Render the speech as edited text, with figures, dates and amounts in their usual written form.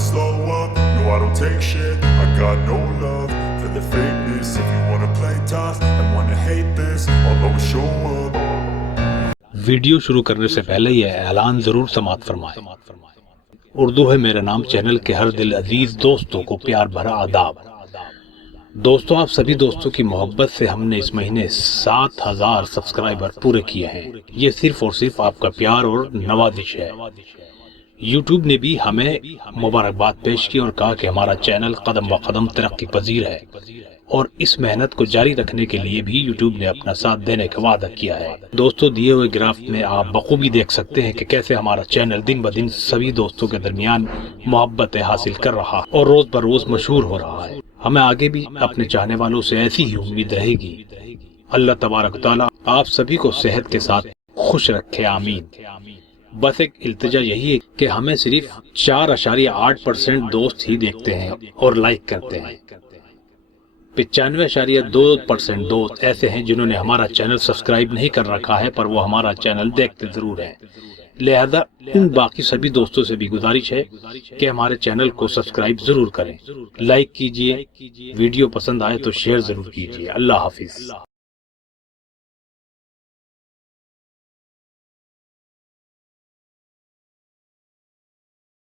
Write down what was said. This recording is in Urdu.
never slow up, no I don't take shit. I got no love for the fakeness. If you wanna play tough and wanna hate this, I'll always show up. Video شروع کرنے سے پہلے یہ اعلان ضرور سماعت فرمائیں۔ اردو ہے میرا نام چینل کے ہر دل عزیز دوستوں کو پیار بھرا آداب۔ دوستوں، آپ سبھی دوستوں کی محبت سے ہم نے اس مہینے 7000 سبسکرائبر پورے کیے ہیں۔ یہ صرف اور صرف آپ کا پیار اور نوازش ہے۔ یوٹیوب نے بھی ہمیں مبارکباد پیش کی اور کہا کہ ہمارا چینل قدم بہ قدم ترقی پذیر ہے، اور اس محنت کو جاری رکھنے کے لیے بھی یوٹیوب نے اپنا ساتھ دینے کا وعدہ کیا ہے۔ دوستو، دیے ہوئے گراف میں آپ بخوبی دیکھ سکتے ہیں کہ کیسے ہمارا چینل دن بہ دن سبھی دوستوں کے درمیان محبتیں حاصل کر رہا اور روز بروز مشہور ہو رہا ہے۔ ہمیں آگے بھی اپنے چاہنے والوں سے ایسی ہی امید رہے گی۔ اللہ تبارک تعالیٰ آپ سبھی کو صحت کے ساتھ خوش رکھے، آمین۔ بس ایک التجا یہی ہے کہ ہمیں صرف 4.8% دوست ہی دیکھتے ہیں اور لائک کرتے ہیں۔ 95.2% دوست ایسے ہیں جنہوں نے ہمارا چینل سبسکرائب نہیں کر رکھا ہے، پر وہ ہمارا چینل دیکھتے ضرور ہیں۔ لہذا ان باقی سبھی دوستوں سے بھی گزارش ہے کہ ہمارے چینل کو سبسکرائب ضرور کریں، لائک کیجئے، ویڈیو پسند آئے تو شیئر ضرور کیجئے۔ اللہ حافظ۔